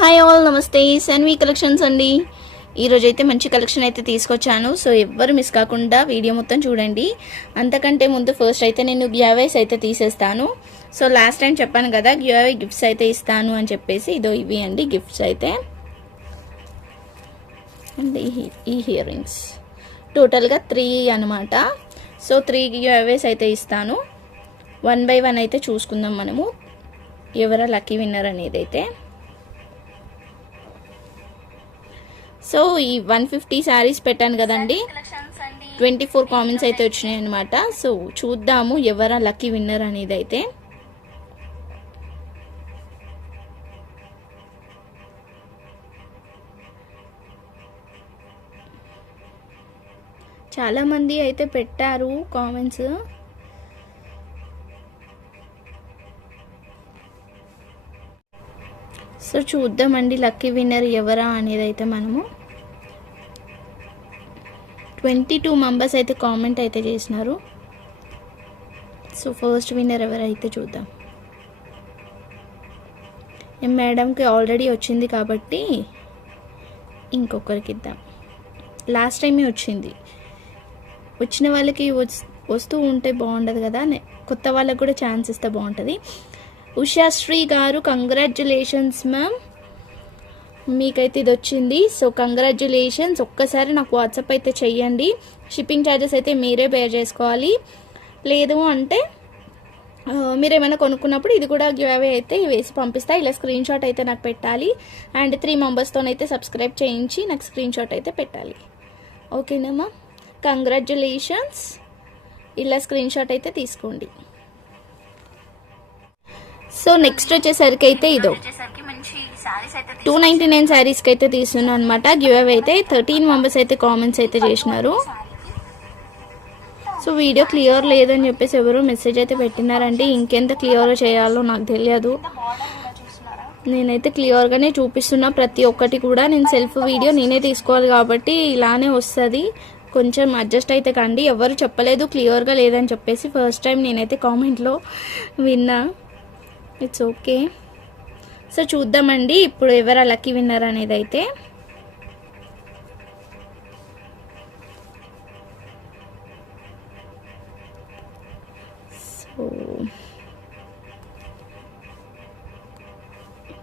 Hi all, నమస్తే. Sanvi collections అండి. ఈరోజు అయితే మంచి కలెక్షన్ అయితే తీసుకొచ్చాను. సో ఎవ్వరు మిస్ కాకుండా వీడియో మొత్తం చూడండి. అంతకంటే ముందు ఫస్ట్ అయితే నేను గివ్అవేస్ అయితే తీసేస్తాను. సో లాస్ట్ టైం చెప్పాను కదా గివ్అవే గిఫ్ట్స్ అయితే ఇస్తాను అని చెప్పేసి, ఇదో ఇవి అండి గిఫ్ట్స్ అయితే. అండ్ ఈ ఇయర్ రింగ్స్ టోటల్గా 3 అనమాట. సో 3 గివ్అవేస్ అయితే ఇస్తాను. 1 by 1 అయితే చూసుకుందాం మనము ఎవరా లక్కీ విన్నర్ అనేది అయితే. సో ఈ 150 శారీస్ పెట్టాను కదండి, 24 కామెంట్స్ అయితే వచ్చినాయి అనమాట. సో చూద్దాము ఎవరా లక్కీ విన్నర్ అనేది అయితే. చాలామంది అయితే పెట్టారు కామెంట్స్. సో చూద్దామండి లక్కీ విన్నర్ ఎవరా అనేది అయితే. మనము 22 మెంబర్స్ అయితే కామెంట్ అయితే చేసినారు. సో ఫస్ట్ విన్నర్ ఎవరైతే చూద్దాం. మేడంకి ఆల్రెడీ వచ్చింది కాబట్టి ఇంకొకరికి ఇద్దాం. లాస్ట్ టైమే వచ్చింది. వచ్చిన వాళ్ళకి వస్తూ ఉంటే బాగుండదు కదా, కొత్త వాళ్ళకి కూడా ఛాన్స్ ఇస్తే బాగుంటుంది. ఉషాశ్రీ గారు కంగ్రాచ్యులేషన్స్ మ్యామ్, మీకైతే ఇది వచ్చింది. So congratulations. ఒక్కసారి నాకు వాట్సాప్ అయితే చెయ్యండి. షిప్పింగ్ ఛార్జెస్ అయితే మీరే బేర్ చేసుకోవాలి. లేదు అంటే మీరు ఏమైనా కొనుక్కున్నప్పుడు ఇది కూడా గివ్ అవే అయితే వేసి పంపిస్తా. ఇలా స్క్రీన్ షాట్ అయితే నాకు పెట్టాలి. అండ్ 3 మెంబర్స్తోనైతే సబ్స్క్రైబ్ చేయించి నాకు స్క్రీన్ షాట్ అయితే పెట్టాలి. ఓకేనమ్మా, కంగ్రాచ్యులేషన్స్. ఇలా స్క్రీన్ షాట్ అయితే తీసుకోండి. సో నెక్స్ట్ వచ్చేసరికి అయితే ఇదో 299 శారీస్కి అయితే తీస్తున్నాను అనమాట. గివ్ అవే అయితే 13 మెంబర్స్ అయితే కామెంట్స్ అయితే చేసినారు. సో వీడియో క్లియర్ లేదని చెప్పేసి ఎవరు మెసేజ్ అయితే పెట్టినారంటే ఇంకెంత క్లియర్ చేయాలో నాకు తెలియదు. నేనైతే క్లియర్గానే చూపిస్తున్నా ప్రతి ఒక్కటి కూడా. నేను సెల్ఫ్ వీడియో నేనే తీసుకోవాలి కాబట్టి ఇలానే వస్తుంది. కొంచెం అడ్జస్ట్ అయితే కండి. ఎవరు చెప్పలేదు క్లియర్గా లేదని చెప్పేసి. ఫస్ట్ టైం నేనైతే కామెంట్లో విన్నా. It's okay. సో చూద్దామండి ఇప్పుడు ఎవరా లక్కీ విన్నర్ అనేది అయితే. సో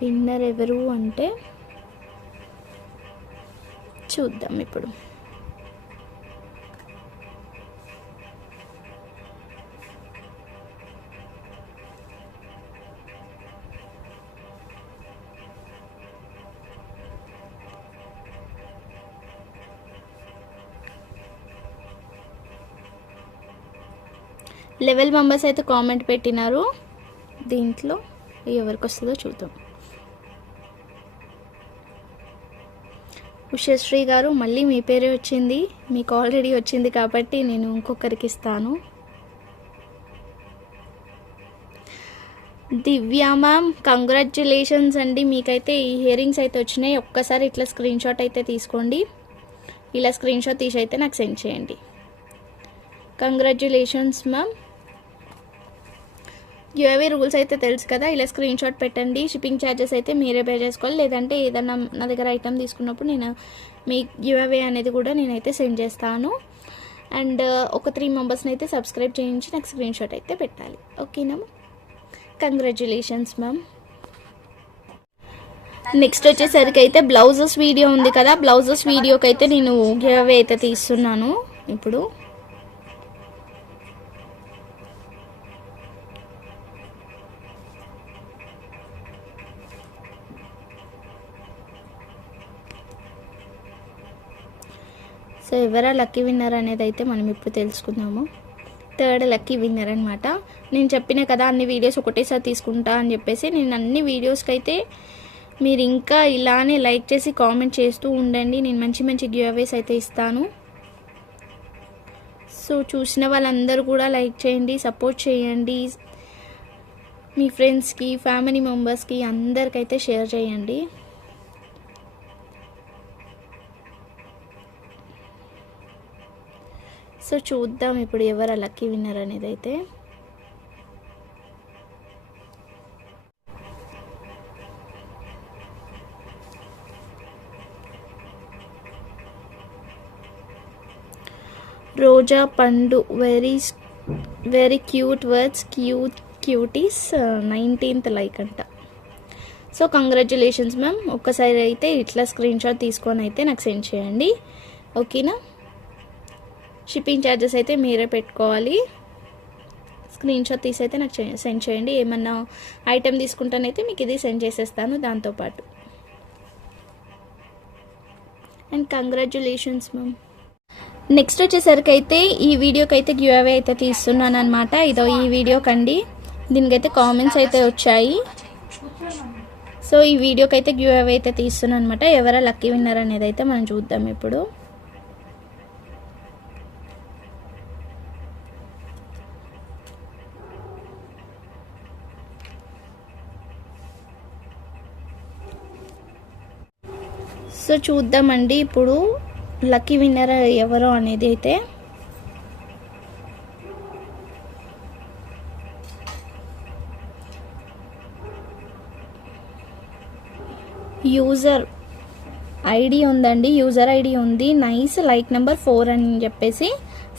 విన్నర్ ఎవరు అంటే చూద్దాం ఇప్పుడు. లెవెల్ మెంబర్స్ అయితే కామెంట్ పెట్టినారు. దీంట్లో ఎవరికి వస్తుందో చూద్దాం. ఉషశ్రీ గారు మళ్ళీ మీ పేరే వచ్చింది. మీకు ఆల్రెడీ వచ్చింది కాబట్టి నేను ఇంకొకరికి ఇస్తాను. దివ్య మ్యామ్ కంగ్రాచ్యులేషన్స్ అండి, మీకైతే ఈ ఇయర్ రింగ్స్ అయితే వచ్చినాయి. ఒక్కసారి ఇట్లా స్క్రీన్ షాట్ అయితే తీసుకోండి. ఇలా స్క్రీన్ షాట్ తీసి అయితే నాకు సెండ్ చేయండి. Congratulations ma'am. గివ్ రూల్స్ అయితే తెలుసు కదా, ఇలా స్క్రీన్ షాట్ పెట్టండి. షిప్పింగ్ ఛార్జెస్ అయితే మీరే పే చేసుకోవాలి. లేదంటే ఏదన్నా నా దగ్గర ఐటమ్ తీసుకున్నప్పుడు నేను మీ గివ్ అవే అనేది కూడా నేనైతే సెండ్ చేస్తాను. అండ్ ఒక 3 మెంబర్స్ని అయితే సబ్స్క్రైబ్ చేయించి నాకు స్క్రీన్ షాట్ అయితే పెట్టాలి. ఓకేనా, కంగ్రాచ్యులేషన్స్ మ్యామ్. నెక్స్ట్ వచ్చేసరికి అయితే బ్లౌజెస్ వీడియో ఉంది కదా, బ్లౌజెస్ వీడియోకి అయితే నేను గివ్ అవే అయితే తీస్తున్నాను ఇప్పుడు. సో ఎవరా లక్కీ విన్నర్ అనేది అయితే మనం ఇప్పుడు తెలుసుకుందాము. 3rd లక్కీ విన్నర్ అనమాట. నేను చెప్పిన కదా అన్ని వీడియోస్ ఒకటేసారి తీసుకుంటా అని చెప్పేసి. నేను అన్ని వీడియోస్కి అయితే మీరు ఇంకా ఇలానే లైక్ చేసి కామెంట్ చేస్తూ ఉండండి. నేను మంచి మంచి గివ్ అవేస్ అయితే ఇస్తాను. సో చూసిన వాళ్ళందరూ కూడా లైక్ చేయండి, సపోర్ట్ చేయండి. మీ ఫ్రెండ్స్కి, ఫ్యామిలీ మెంబర్స్కి అందరికైతే షేర్ చేయండి. సో చూద్దాం ఇప్పుడు ఎవరు లక్కీ విన్నర్ అనేది అయితే. రోజా పండు very cute words cuties 19th like అంట. So congratulations ma'am. ఒక్కసారి అయితే ఇట్లా స్క్రీన్ షాట్ తీసుకొని అయితే నాకు సెండ్ చేయండి, ఓకేనా. షిప్పింగ్ ఛార్జెస్ అయితే మీరే పెట్టుకోవాలి. స్క్రీన్ షాట్ తీసి అయితే నాకు సెండ్ చేయండి. ఏమన్నా ఐటెం తీసుకుంటానైతే మీకు ఇది సెండ్ చేసేస్తాను దాంతోపాటు. And congratulations ma'am. నెక్స్ట్ వచ్చేసరికి అయితే ఈ వీడియోకి అయితే గివ్ అవే అయితే తీస్తున్నాను అనమాట. ఇదో ఈ వీడియోకండి, దీనికైతే కామెంట్స్ అయితే వచ్చాయి. సో ఈ వీడియోకి అయితే గివ్ అవే అయితే తీస్తున్నాను అనమాట. ఎవరా లక్కీ విన్నర్ అనేది అయితే మనం చూద్దాం ఇప్పుడు. సో చూద్దామండి ఇప్పుడు లక్కీ విన్నర్ ఎవరో అనేది అయితే. యూజర్ ఐడి ఉందండి, యూజర్ ఐడి ఉంది, నైస్ లైక్ నెంబర్ 4 అని చెప్పేసి.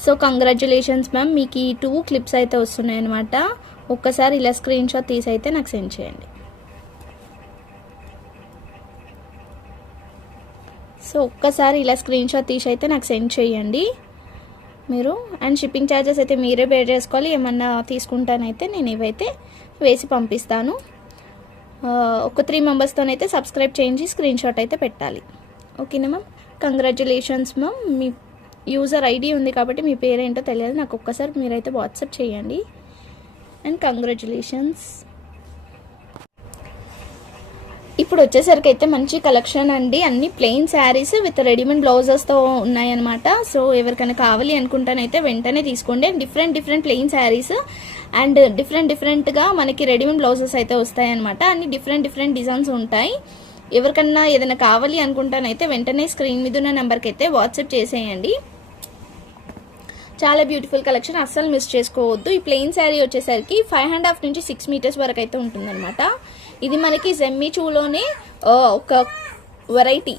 సో కంగ్రాచ్యులేషన్స్ మ్యామ్, మీకు ఈ 2 క్లిప్స్ అయితే వస్తున్నాయి అనమాట. ఒక్కసారి ఇలా స్క్రీన్ షాట్ తీసి అయితే నాకు సెండ్ చేయండి. సో ఒక్కసారి ఇలా స్క్రీన్ షాట్ తీసి అయితే నాకు సెండ్ చేయండి మీరు. అండ్ షిప్పింగ్ ఛార్జెస్ అయితే మీరే పే చేసుకోవాలి. ఏమన్నా తీసుకుంటానైతే నేను ఇవైతే వేసి పంపిస్తాను. ఒక 3 మెంబర్స్తోనైతే సబ్స్క్రైబ్ చేయించి స్క్రీన్ షాట్ అయితే పెట్టాలి, ఓకేనా మ్యామ్. Congratulations ma'am. మీ యూజర్ ఐడి ఉంది కాబట్టి మీ పేరేంటో తెలియదు నాకు, ఒక్కసారి మీరైతే వాట్సాప్ చేయండి. And congratulations. ఇప్పుడు వచ్చేసరికి అయితే మంచి కలెక్షన్ అండి, అన్ని ప్లెయిన్ శారీస్ విత్ రెడీమేడ్ బ్లౌజెస్తో ఉన్నాయన్నమాట. సో ఎవరికైనా కావాలి అనుకుంటానైతే వెంటనే తీసుకోండి. డిఫరెంట్ ప్లెయిన్ శారీస్ అండ్ డిఫరెంట్గా మనకి రెడీమేడ్ బ్లౌజెస్ అయితే వస్తాయన్నమాట. అన్ని డిఫరెంట్ డిజైన్స్ ఉంటాయి. ఎవరికన్నా ఏదైనా కావాలి అనుకుంటానైతే వెంటనే స్క్రీన్ మీద ఉన్న నెంబర్కి అయితే వాట్సాప్ చేసేయండి. చాలా బ్యూటిఫుల్ కలెక్షన్, అస్సలు మిస్ చేసుకోవద్దు. ఈ ప్లెయిన్ శారీ వచ్చేసరికి 5.5 నుంచి 6 మీటర్స్ వరకు అయితే ఉంటుందన్నమాట. ఇది మనకి జెమ్మిచూలోనే ఒక వెరైటీ.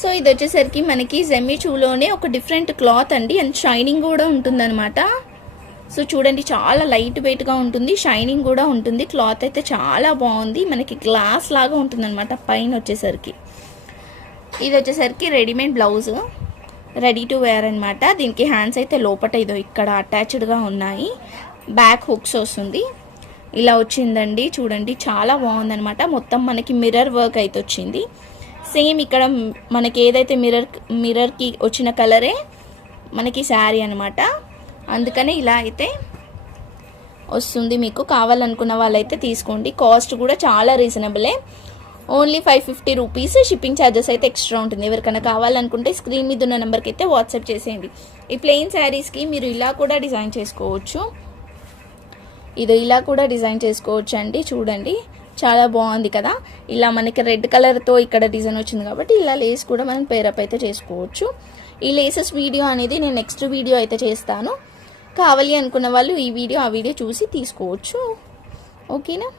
సో ఇది వచ్చేసరికి మనకి జెమ్మిచూలోనే ఒక డిఫరెంట్ క్లాత్ అండి, అండ్ షైనింగ్ కూడా ఉంటుందన్నమాట. సో చూడండి చాలా లైట్ వెయిట్గా ఉంటుంది, షైనింగ్ కూడా ఉంటుంది. క్లాత్ అయితే చాలా బాగుంది, మనకి గ్లాస్ లాగా ఉంటుందన్నమాట పైన వచ్చేసరికి. ఇది వచ్చేసరికి readymade blouse, ready to wear అనమాట. దీనికి హ్యాండ్స్ అయితే లోపట ఇదో ఇక్కడ అటాచ్డ్గా ఉన్నాయి, బ్యాక్ హుక్స్ వస్తుంది. ఇలా వచ్చిందండి చూడండి, చాలా బాగుందనమాట. మొత్తం మనకి మిర్రర్ వర్క్ అయితే వచ్చింది. సేమ్ ఇక్కడ మనకి ఏదైతే మిర్రర్కి వచ్చిన కలరే మనకి శారీ అనమాట. అందుకనే ఇలా అయితే వస్తుంది. మీకు కావాలనుకున్న వాళ్ళైతే తీసుకోండి. కాస్ట్ కూడా చాలా రీజనబులే, ఓన్లీ 550 రూపీస్. షిప్పింగ్ ఛార్జెస్ అయితే ఎక్స్ట్రా ఉంటుంది. ఎవరికైనా కావాలనుకుంటే స్క్రీన్ మీద ఉన్న నెంబర్కి అయితే వాట్సాప్ చేసేయండి. ఈ ప్లెయిన్ శారీస్కి మీరు ఇలా కూడా డిజైన్ చేసుకోవచ్చు, ఇది ఇలా కూడా డిజైన్ చేసుకోవచ్చు అండి. చూడండి చాలా బాగుంది కదా. ఇలా మనకి రెడ్ కలర్తో ఇక్కడ డిజైన్ వచ్చింది కాబట్టి ఇలా లేస్ కూడా మనం పేరప్ అయితే చేసుకోవచ్చు. ఈ లేసెస్ వీడియో అనేది నేను నెక్స్ట్ వీడియో అయితే చేస్తాను. కావాలి అనుకున్న వాళ్ళు ఈ వీడియో ఆ వీడియో చూసి తీసుకోవచ్చు, ఓకేనా.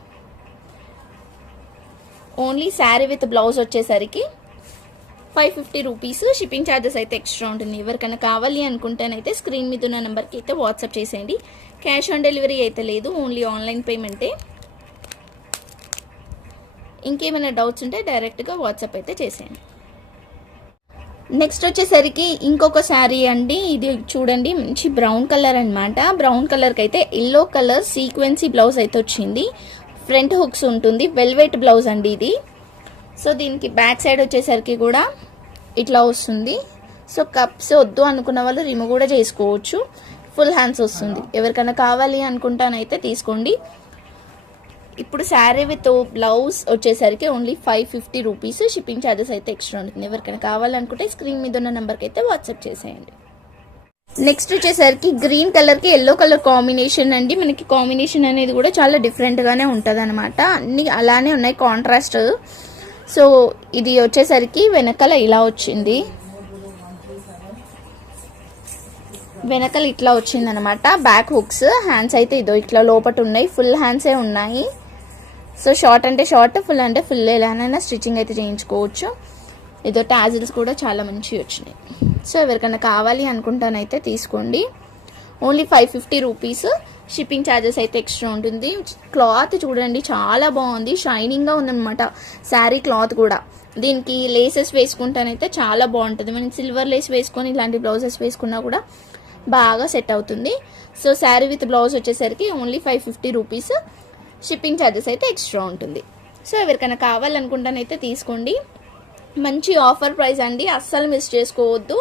ఓన్లీ శారీ విత్ బ్లౌజ్ వచ్చేసరికి 550 రూపీస్. షిప్పింగ్ ఛార్జెస్ అయితే ఎక్స్ట్రా ఉంటుంది. ఎవరికైనా కావాలి అనుకుంటేనైతే స్క్రీన్ మీద ఉన్న నెంబర్కి అయితే వాట్సాప్ చేసేయండి. క్యాష్ ఆన్ డెలివరీ అయితే లేదు, ఓన్లీ ఆన్లైన్ పేమెంటే. ఇంకేమైనా డౌట్స్ ఉంటే డైరెక్ట్గా వాట్సాప్ అయితే చేసేయండి. నెక్స్ట్ వచ్చేసరికి ఇంకొక శారీ అండి. ఇది చూడండి మంచి బ్రౌన్ కలర్ అనమాట. బ్రౌన్ కలర్కి అయితే ఎల్లో కలర్ సీక్వెన్సీ బ్లౌజ్ అయితే వచ్చింది. ఫ్రంట్ హుక్స్ ఉంటుంది, వెల్వెట్ బ్లౌజ్ అండి ఇది. సో దీనికి బ్యాక్ సైడ్ వచ్చేసరికి కూడా ఇట్లా వస్తుంది. సో కప్స్ వద్దు అనుకున్న వాళ్ళు రిమూవ్ కూడా చేసుకోవచ్చు. ఫుల్ హ్యాండ్స్ వస్తుంది. ఎవరికైనా కావాలి అనుకుంటానైతే తీసుకోండి. ఇప్పుడు శారీ విత్ బ్లౌజ్ వచ్చేసరికి ఓన్లీ 550 రూపీస్. షిప్పింగ్ ఛార్జెస్ అయితే ఎక్స్ట్రా ఉంటుంది. ఎవరికైనా కావాలనుకుంటే స్క్రీన్ మీద ఉన్న నెంబర్కి అయితే వాట్సాప్ చేసేయండి. నెక్స్ట్ వచ్చేసరికి గ్రీన్ కలర్కి ఎల్లో కలర్ కాంబినేషన్ అండి. మనకి కాంబినేషన్ అనేది కూడా చాలా డిఫరెంట్గానే ఉంటుంది అనమాట. అన్ని అలానే ఉన్నాయి కాంట్రాస్ట్. సో ఇది వచ్చేసరికి వెనకాల ఇలా వచ్చింది, వెనకాల ఇట్లా వచ్చింది అనమాట. బ్యాక్ హుక్స్, హ్యాండ్స్ అయితే ఇదో ఇట్లా లోపట ఉన్నాయి, ఫుల్ హ్యాండ్సే ఉన్నాయి. సో షార్ట్ అంటే షార్ట్, ఫుల్ అంటే ఫుల్, ఎలానైనా స్టిచ్చింగ్ అయితే చేయించుకోవచ్చు. ఇదో టాజిల్స్ కూడా చాలా మంచివి వచ్చినాయి. సో ఎవరికైనా కావాలి అనుకుంటానైతే తీసుకోండి. Only 550 rupees. షిప్పింగ్ ఛార్జెస్ అయితే ఎక్స్ట్రా ఉంటుంది. క్లాత్ చూడండి చాలా బాగుంది, షైనింగ్గా ఉందన్నమాట శారీ క్లాత్ కూడా. దీనికి లేసెస్ వేసుకుంటానైతే చాలా బాగుంటుంది. మనం సిల్వర్ లేస్ వేసుకొని ఇలాంటి బ్లౌజెస్ వేసుకున్నా కూడా బాగా సెట్ అవుతుంది. సో శారీ విత్ బ్లౌజ్ వచ్చేసరికి ఓన్లీ 550 రూపీస్. షిప్పింగ్ ఛార్జెస్ అయితే ఎక్స్ట్రా ఉంటుంది. సో ఎవరికైనా కావాలనుకుంటానైతే తీసుకోండి. మంచి ఆఫర్ ప్రైస్ అండి, అస్సలు మిస్ చేసుకోవద్దు.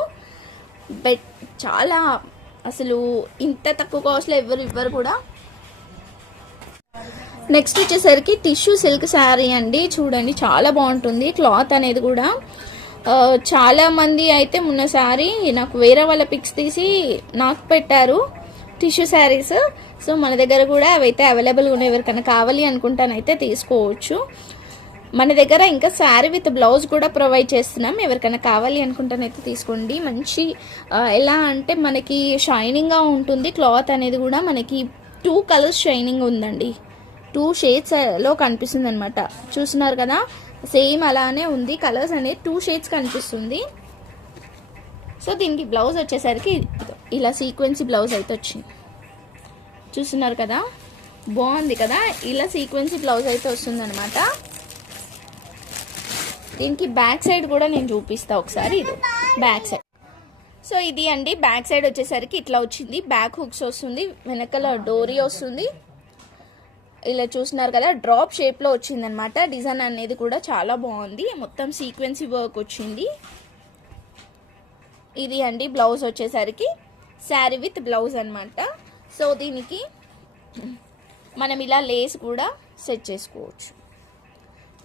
చాలా అసలు ఇంత తక్కువ కాస్ట్లో ఎవరు ఇవ్వరు కూడా. నెక్స్ట్ వచ్చేసరికి టిష్యూ సిల్క్ శారీ అండి. చూడండి చాలా బాగుంటుంది క్లాత్ అనేది కూడా. చాలా మంది అయితే మొన్న శారీ నాకు వేరే వాళ్ళ పిక్స్ తీసి నాకు పెట్టారు టిష్యూ శారీస్. సో మన దగ్గర కూడా అవైతే అవైలబుల్గా ఉన్నాయి. ఎవరికైనా కావాలి అనుకుంటానైతే తీసుకోవచ్చు. మన దగ్గర ఇంకా శారీ విత్ బ్లౌజ్ కూడా ప్రొవైడ్ చేస్తున్నాం. ఎవరికైనా కావాలి అనుకుంటానైతే తీసుకోండి. మంచి ఎలా అంటే మనకి షైనింగ్గా ఉంటుంది క్లాత్ అనేది కూడా. మనకి 2 కలర్స్ షైనింగ్ ఉందండి, 2 షేడ్స్లో కనిపిస్తుంది అనమాట. చూస్తున్నారు కదా, సేమ్ అలానే ఉంది. కలర్స్ అనేది 2 షేడ్స్ కనిపిస్తుంది. సో దీనికి బ్లౌజ్ వచ్చేసరికి ఇలా సీక్వెన్సీ బ్లౌజ్ అయితే వచ్చింది. చూస్తున్నారు కదా, బాగుంది కదా. ఇలా సీక్వెన్సీ బ్లౌజ్ అయితే వస్తుంది అనమాట. దీనికి బ్యాక్ సైడ్ కూడా నేను చూపిస్తా ఒకసారి. ఇది బ్యాక్ సైడ్. సో ఇది అండి బ్యాక్ సైడ్ వచ్చేసరికి ఇట్లా వచ్చింది. బ్యాక్ హుక్స్ వస్తుంది, వెనకాల డోరీ వస్తుంది. ఇలా చూస్తున్నారు కదా, డ్రాప్ షేప్లో వచ్చింది అనమాట. డిజైన్ అనేది కూడా చాలా బాగుంది. మొత్తం సీక్వెన్సీ వర్క్ వచ్చింది. ఇది అండి బ్లౌజ్ వచ్చేసరికి శారీ విత్ బ్లౌజ్ అనమాట. సో దీనికి మనం ఇలా లేస్ కూడా సెట్ చేసుకోవచ్చు.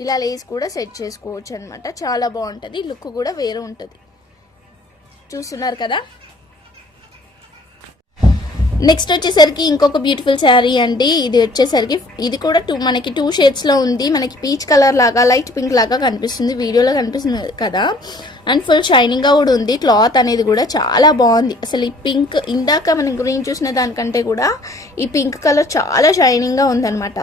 ఇలా లేస్ కూడా సెట్ చేసుకోవచ్చు అనమాట. చాలా బాగుంటుంది, లుక్ కూడా వేరే ఉంటుంది. చూస్తున్నారు కదా. నెక్స్ట్ వచ్చేసరికి ఇంకొక బ్యూటిఫుల్ శారీ అండి. ఇది వచ్చేసరికి ఇది కూడా మనకి 2 షేడ్స్లో ఉంది. మనకి పీచ్ కలర్ లాగా, లైట్ పింక్ లాగా కనిపిస్తుంది, వీడియోలో కనిపిస్తుంది కదా. అండ్ ఫుల్ షైనింగ్గా కూడా ఉంది. క్లాత్ అనేది కూడా చాలా బాగుంది. అసలు ఈ పింక్ ఇందాక మనం గ్రీన్ చూసిన దానికంటే కూడా ఈ పింక్ కలర్ చాలా షైనింగ్గా ఉందన్నమాట.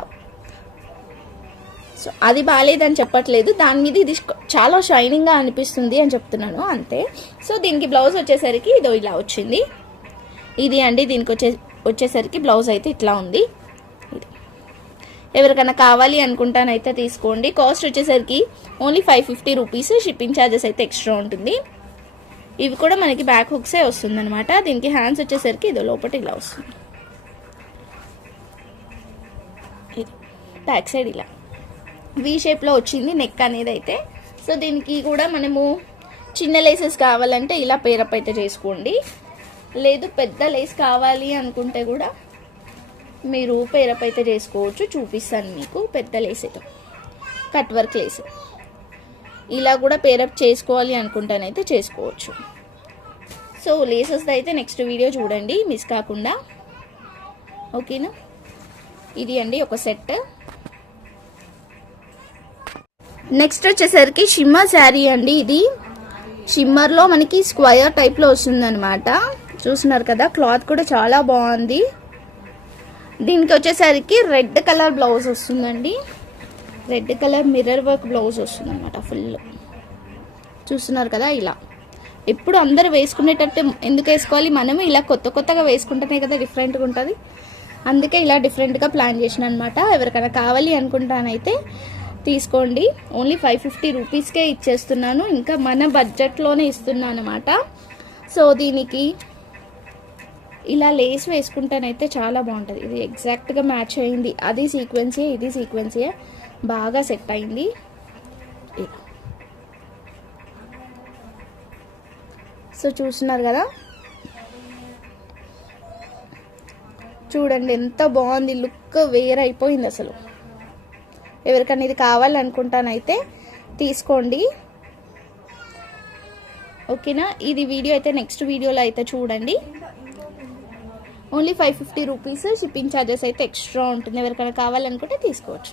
సో అది బాగాలేదని చెప్పట్లేదు, దాని మీద ఇది చాలా షైనింగ్గా అనిపిస్తుంది అని చెప్తున్నాను అంతే. సో దీనికి బ్లౌజ్ వచ్చేసరికి ఇదో ఇలా వచ్చింది. ఇది అండి దీనికి వచ్చేసరికి బ్లౌజ్ అయితే ఇట్లా ఉంది. ఎవరికైనా కావాలి అనుకుంటానైతే తీసుకోండి. కాస్ట్ వచ్చేసరికి ఓన్లీ 550 రూపీస్. షిప్పింగ్ ఛార్జెస్ అయితే ఎక్స్ట్రా ఉంటుంది. ఇవి కూడా మనకి బ్యాక్ హుక్సే వస్తుంది అనమాట. దీనికి హ్యాండ్స్ వచ్చేసరికి ఇదో లోపల ఇలా వస్తుంది. ఇది బ్యాక్ సైడ్ ఇలా వీ షేప్లో వచ్చింది నెక్ అనేది అయితే. సో దీనికి కూడా మనము చిన్న లేసెస్ కావాలంటే ఇలా పేరప్ అయితే చేసుకోండి. లేదు పెద్ద లేస్ కావాలి అనుకుంటే కూడా మీరు పేరప్ అయితే చేసుకోవచ్చు. చూపిస్తాను మీకు పెద్ద లేస్ అయితే, కట్ వర్క్ లేస్. ఇలా కూడా పేరప్ చేసుకోవాలి అనుకుంటానైతే చేసుకోవచ్చు. సో లేసెస్ అయితే నెక్స్ట్ వీడియో చూడండి మిస్ కాకుండా, ఓకేనా. ఇది అండి ఒక సెట్. నెక్స్ట్ వచ్చేసరికి షిమ్మర్ శారీ అండి. ఇది షిమ్మర్లో మనకి స్క్వయర్ టైప్లో వస్తుందన్నమాట. చూస్తున్నారు కదా, క్లాత్ కూడా చాలా బాగుంది. దీనికి వచ్చేసరికి రెడ్ కలర్ బ్లౌజ్ వస్తుందండి. Red colour mirror work blouse వస్తుంది అనమాట ఫుల్. చూస్తున్నారు కదా, ఇలా ఎప్పుడు అందరు వేసుకునేటట్టు ఎందుకు వేసుకోవాలి, మనము ఇలా కొత్తగా వేసుకుంటేనే కదా డిఫరెంట్గా ఉంటుంది. అందుకే ఇలా డిఫరెంట్గా ప్లాన్ చేసిన అనమాట. ఎవరికైనా కావాలి అనుకుంటానైతే తీసుకోండి. ఓన్లీ 550 రూపీస్కే ఇచ్చేస్తున్నాను. ఇంకా మన బడ్జెట్లోనే ఇస్తున్నాను అనమాట. సో దీనికి ఇలా లేస్ వేసుకుంటానైతే చాలా బాగుంటుంది. ఇది ఎగ్జాక్ట్గా మ్యాచ్ అయింది. అది సీక్వెన్సీ, ఇది సీక్వెన్సీ, బాగా సెట్ అయింది. సో చూస్తున్నారు కదా, చూడండి ఎంత బాగుంది, లుక్ వేరే అయిపోయింది అసలు. ఎవరికైనా ఇది కావాలనుకుంటానైతే తీసుకోండి, ఓకేనా. ఇది వీడియో అయితే నెక్స్ట్ వీడియోలో అయితే చూడండి. Only 550 rupees. షిప్పింగ్ ఛార్జెస్ అయితే ఎక్స్ట్రా ఉంటుంది. ఎవరికైనా కావాలనుకుంటే తీసుకోవచ్చు.